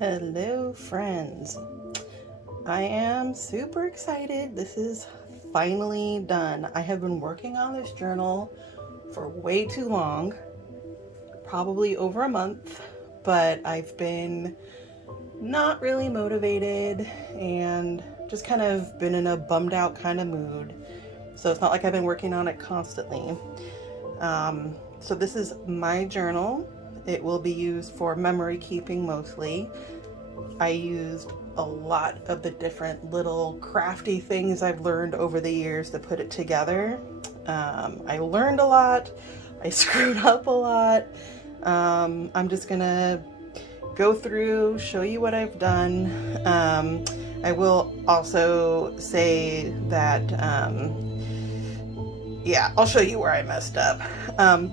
Hello friends, I am super excited. This is finally done. I have been working on this journal for way too long, probably over a month, but I've been not really motivated and just kind of been in a bummed out kind of mood. So it's not like I've been working on it constantly. So this is my journal. It will be used for memory keeping mostly. I used a lot of the different little crafty things I've learned over the years to put it together. I learned a lot. I screwed up a lot. I'm just gonna go through, show you what I've done. I will also say that yeah, I'll show you where I messed up.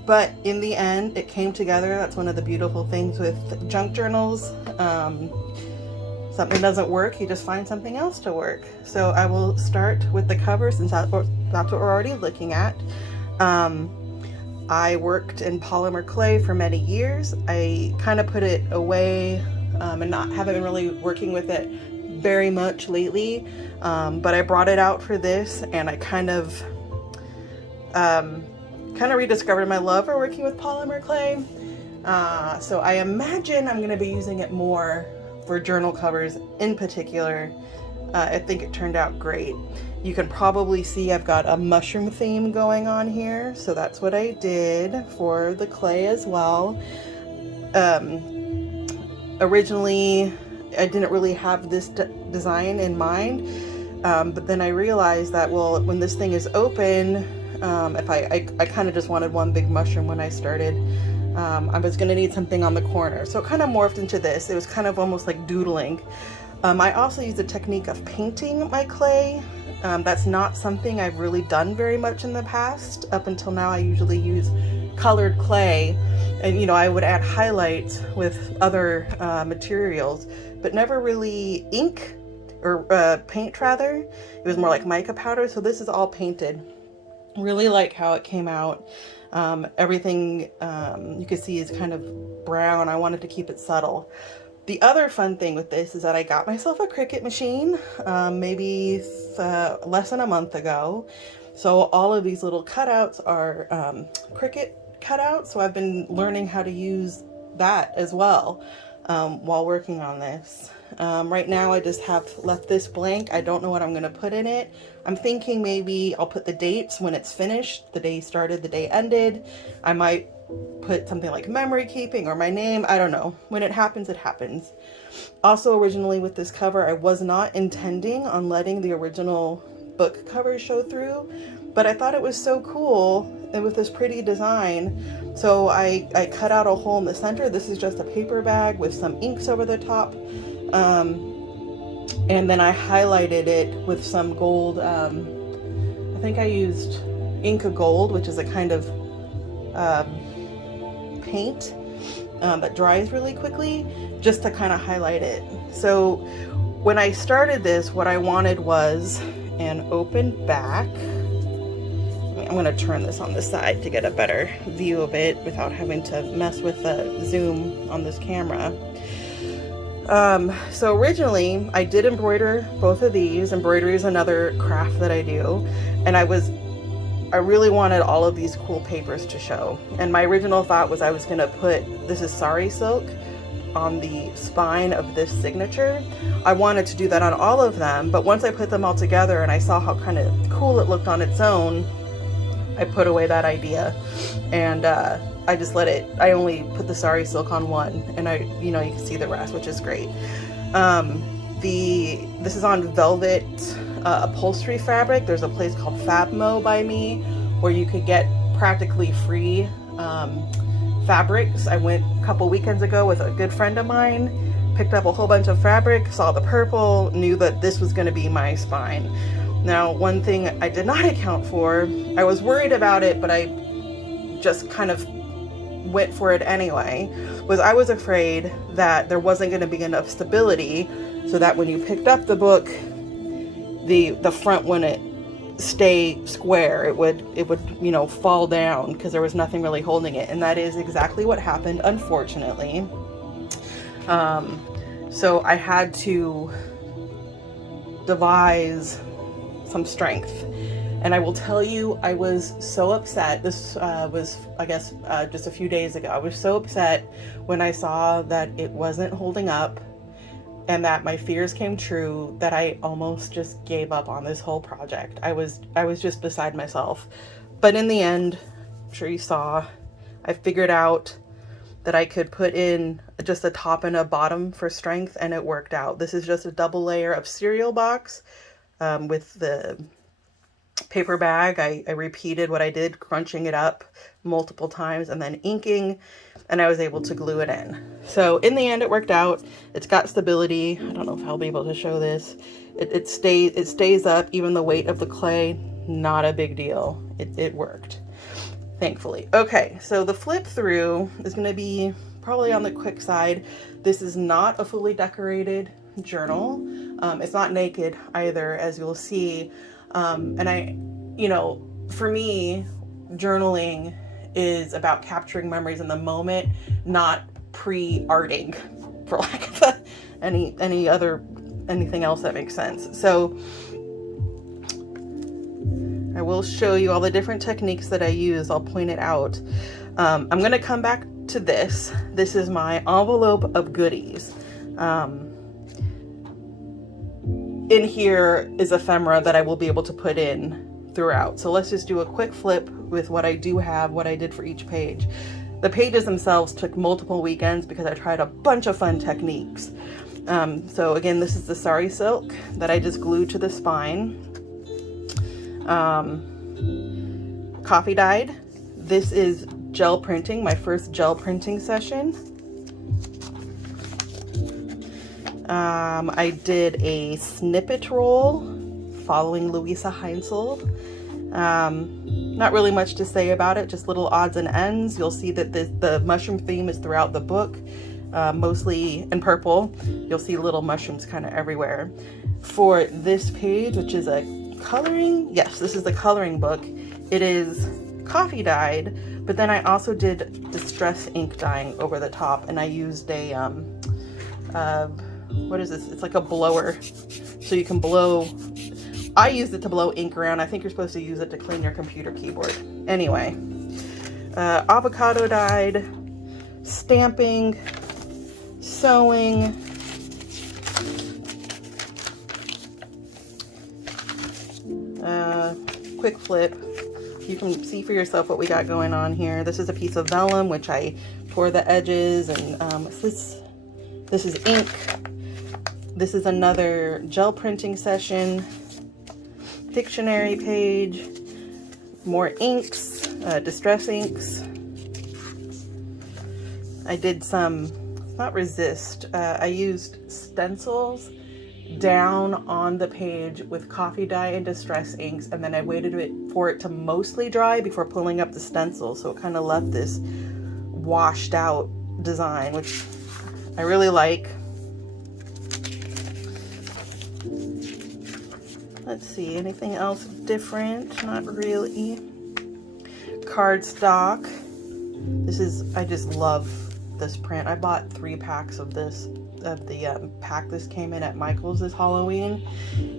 But in the end, it came together. That's one of the beautiful things with junk journals. Something doesn't work, you just find something else to work. So I will start with the cover since that's what we're already looking at. I worked in polymer clay for many years. I kind of put it away and haven't been really working with it very much lately. But I brought it out for this, and I kind of rediscovered my love for working with polymer clay. So I imagine I'm going to be using it more for journal covers in particular. I think it turned out great. You can probably see I've got a mushroom theme going on here, so that's what I did for the clay as well. Originally, I didn't really have this design in mind, but then I realized that, well, when this thing is open, if I kind of just wanted one big mushroom when I started. I was going to need something on the corner. So it kind of morphed into this. It was kind of almost like doodling. I also used the technique of painting my clay. That's not something I've really done very much in the past. Up until now, I usually use colored clay. And, you know, I would add highlights with other materials, but never really ink or paint rather. It was more like mica powder. So this is all painted. Really like how it came out. Everything you can see is kind of brown. I wanted to keep it subtle. The other fun thing with this is that I got myself a Cricut machine maybe less than a month ago. So all of these little cutouts are Cricut cutouts. So I've been learning how to use that as well while working on this. Right now I just have left this blank. I don't know what I'm going to put in it. I'm thinking maybe I'll put the dates when it's finished. The day started, the day ended. I might put something like memory keeping or my name. I don't know. When it happens, it happens. Also, originally with this cover, I was not intending on letting the original book cover show through, but I thought it was so cool and with this pretty design. So I cut out a hole in the center. This is just a paper bag with some inks over the top. And then I highlighted it with some gold. I think I used Inca Gold, which is a kind of paint that dries really quickly, just to kind of highlight it. So when I started this, what I wanted was an open back. I'm going to turn this on the side to get a better view of it without having to mess with the zoom on this camera. So originally I did embroider both of these. Embroidery is another craft that I do, and I really wanted all of these cool papers to show. And my original thought was I was going to put, this is sari silk, on the spine of this signature. I wanted to do that on all of them, but once I put them all together and I saw how kind of cool it looked on its own, I put away that idea, and I just let it. I only put the sari silk on one, and you can see the rest, which is great. This is on velvet upholstery fabric. There's a place called Fabmo by me where you could get practically free fabrics. I went a couple weekends ago with a good friend of mine, picked up a whole bunch of fabric, saw the purple, knew that this was going to be my spine. Now, one thing I did not account for, I was worried about it, but I just kind of went for it anyway, was I was afraid that there wasn't going to be enough stability so that when you picked up the book, the front wouldn't stay square. It would fall down because there was nothing really holding it, and that is exactly what happened, unfortunately. So I had to devise some strength. And I will tell you, I was so upset. This was, I guess, just a few days ago. I was so upset when I saw that it wasn't holding up and that my fears came true that I almost just gave up on this whole project. I was just beside myself. But in the end, I'm sure you saw, I figured out that I could put in just a top and a bottom for strength, and it worked out. This is just a double layer of cereal box with the paper bag. I repeated what I did, crunching it up multiple times and then inking, and I was able to glue it in. So in the end, it worked out. It's got stability. I don't know if I'll be able to show this. It stays up, even the weight of the clay, not a big deal. It worked, thankfully. Okay, so the flip through is going to be probably on the quick side. This is not a fully decorated journal. It's not naked either, as you'll see. And I, for me, journaling is about capturing memories in the moment, not pre-arting, for lack of anything else that makes sense. So I will show you all the different techniques that I use. I'll point it out. I'm going to come back to this. This is my envelope of goodies. In here is ephemera that I will be able to put in throughout. So let's just do a quick flip with what I do have, what I did for each page. The pages themselves took multiple weekends because I tried a bunch of fun techniques. So again, this is the sari silk that I just glued to the spine. Coffee dyed. This is gel printing, my first gel printing session. I did a snippet roll following Luise Heinzl. Not really much to say about it, just little odds and ends. You'll see that the mushroom theme is throughout the book, mostly in purple. You'll see little mushrooms kind of everywhere. For this page, which is a coloring, yes, this is the coloring book. It is coffee dyed, but then I also did distress ink dyeing over the top, and I used a what is this? It's like a blower, so you can blow. I used it to blow ink around. I think you're supposed to use it to clean your computer keyboard. Anyway, avocado dyed, stamping, sewing, quick flip. You can see for yourself what we got going on here. This is a piece of vellum, which I tore the edges, and this is ink. This is another gel printing session. Dictionary page, more inks, distress inks. I did some, not resist, I used stencils down on the page with coffee dye and distress inks, and then I waited for it to mostly dry before pulling up the stencil, so it kind of left this washed out design, which I really like. Let's see, anything else different? Not really. Cardstock. This is, I just love this print. I bought 3 packs of this, of the pack this came in at Michael's this Halloween,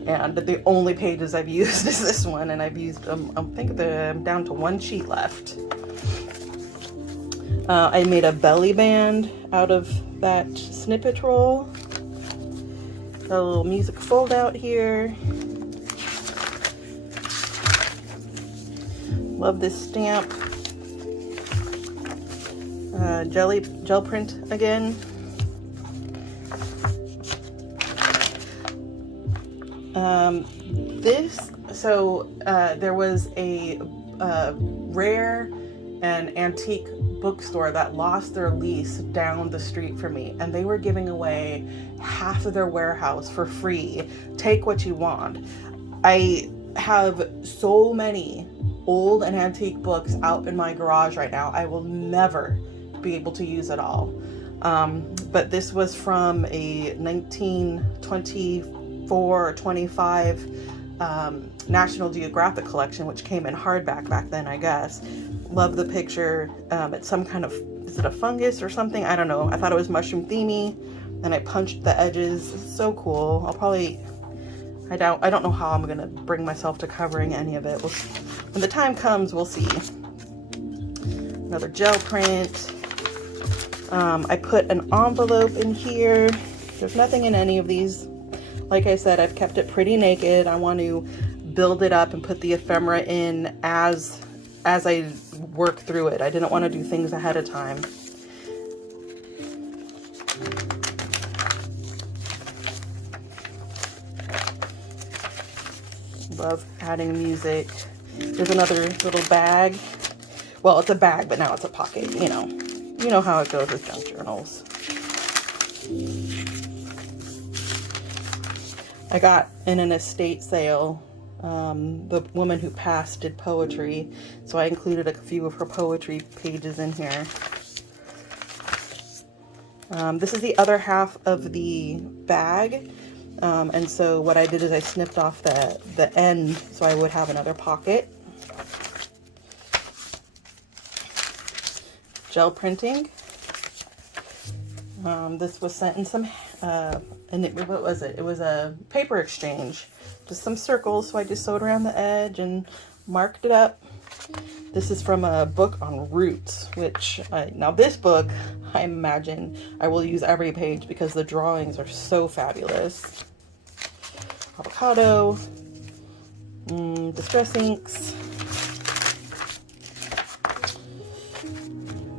and the only pages I've used is this one, and I've used, I think I'm down to 1 sheet left. I made a belly band out of that snippet roll. Got a little music fold out here. Love this stamp. Gel print again. There was a rare and antique bookstore that lost their lease down the street from me, and they were giving away half of their warehouse for free. Take what you want. I have so many old and antique books out in my garage right now. I will never be able to use it all. But this was from a 1924 or 25 National Geographic collection, which came in hardback back then, I guess. Love the picture. It's some kind of, is it a fungus or something? I don't know. I thought it was mushroom themey. and I punched the edges. So cool. I'll probably, I don't know how I'm gonna bring myself to covering any of it. When the time comes, we'll see. Another gel print. I put an envelope in here. There's nothing in any of these. Like I said, I've kept it pretty naked. I want to build it up and put the ephemera in as I work through it. I didn't want to do things ahead of time. Love adding music. There's another little bag. Well, it's a bag, but now it's a pocket, you know. You know how it goes with junk journals. I got in an estate sale. The woman who passed did poetry, so I included a few of her poetry pages in here. This is the other half of the bag, and so what I did is I snipped off the end so I would have another pocket. Gel printing. This was sent in some, what was it? It was a paper exchange. Just some circles, so I just sewed around the edge and marked it up. This is from a book on roots, which, now this book, I imagine I will use every page because the drawings are so fabulous. Avocado, distress inks.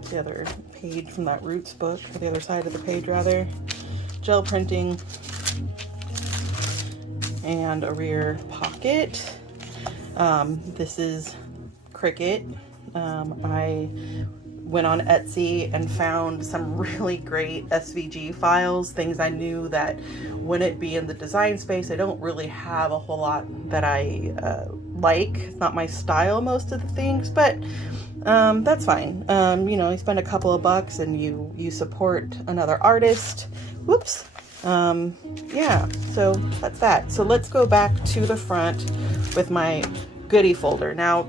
The other page from that roots book, or the other side of the page rather. Gel printing. And a rear pocket. This is Cricut. I went on Etsy and found some really great SVG files, things I knew that wouldn't be in the design space. I don't really have a whole lot that I like. It's not my style, most of the things, but that's fine. You know, you spend a couple of bucks and you support another artist. Whoops. Yeah, so that's that. So let's go back to the front with my goodie folder. Now,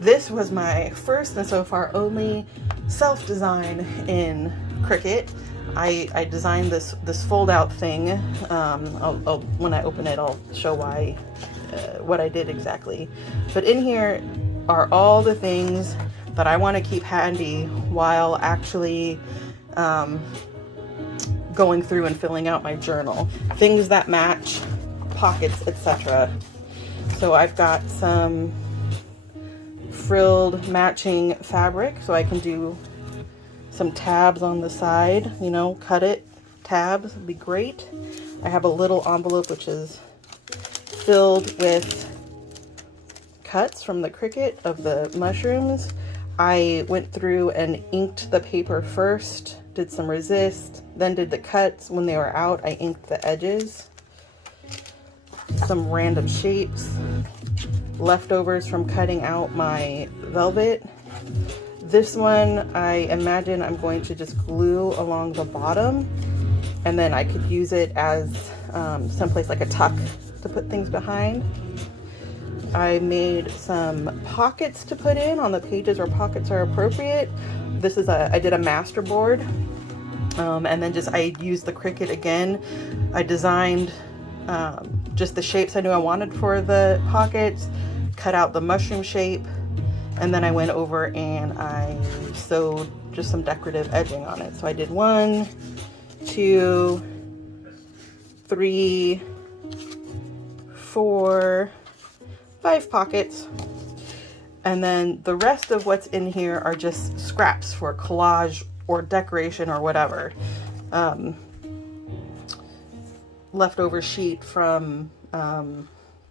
this was my first and so far only self-design in Cricut. I designed this fold-out thing. When I open it, I'll show why, what I did exactly. But in here are all the things that I want to keep handy while actually going through and filling out my journal. Things that match, pockets, etc. So I've got some frilled matching fabric, so I can do some tabs on the side, you know, cut it, tabs would be great. I have a little envelope which is filled with cuts from the Cricut of the mushrooms. I went through and inked the paper first, did some resist, then did the cuts. When they were out, I inked the edges. Some random shapes, leftovers from cutting out my velvet. This one, I imagine I'm going to just glue along the bottom, and then I could use it as someplace like a tuck to put things behind. I made some pockets to put in on the pages where pockets are appropriate. This is I did a master board, and then I used the Cricut again. I designed just the shapes I knew I wanted for the pockets, cut out the mushroom shape, and then I went over and I sewed just some decorative edging on it. So I did 1, 2, 3, 4, 5 pockets, and then the rest of what's in here are just scraps for collage or decoration or whatever. Leftover sheet from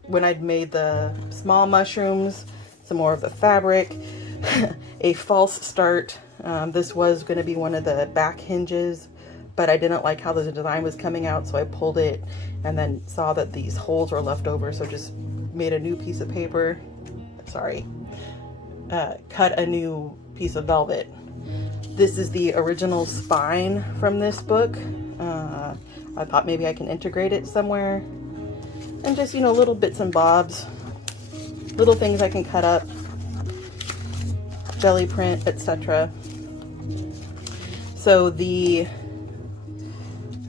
when I'd made the small mushrooms, some more of the fabric, a false start. This was going to be one of the back hinges, but I didn't like how the design was coming out, so I pulled it and then saw that these holes were left over, so just made a new piece of paper. Sorry, cut a new piece of velvet. This is the original spine from this book. I thought maybe I can integrate it somewhere, and just, you know, little bits and bobs, little things I can cut up, jelly print, etc. So the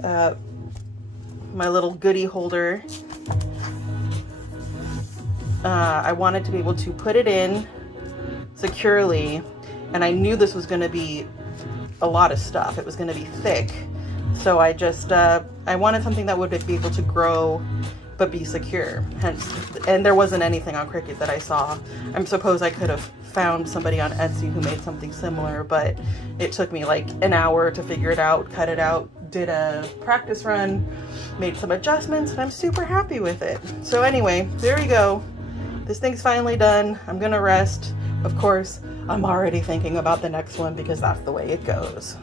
my little goodie holder. I wanted to be able to put it in securely, and I knew this was going to be a lot of stuff. It was going to be thick. So I just, I wanted something that would be able to grow but be secure. Hence, and there wasn't anything on Cricut that I saw. I suppose I could have found somebody on Etsy who made something similar, but it took me like an hour to figure it out, cut it out, did a practice run, made some adjustments, and I'm super happy with it. So anyway, there we go. This thing's finally done. I'm gonna rest. Of course, I'm already thinking about the next one because that's the way it goes.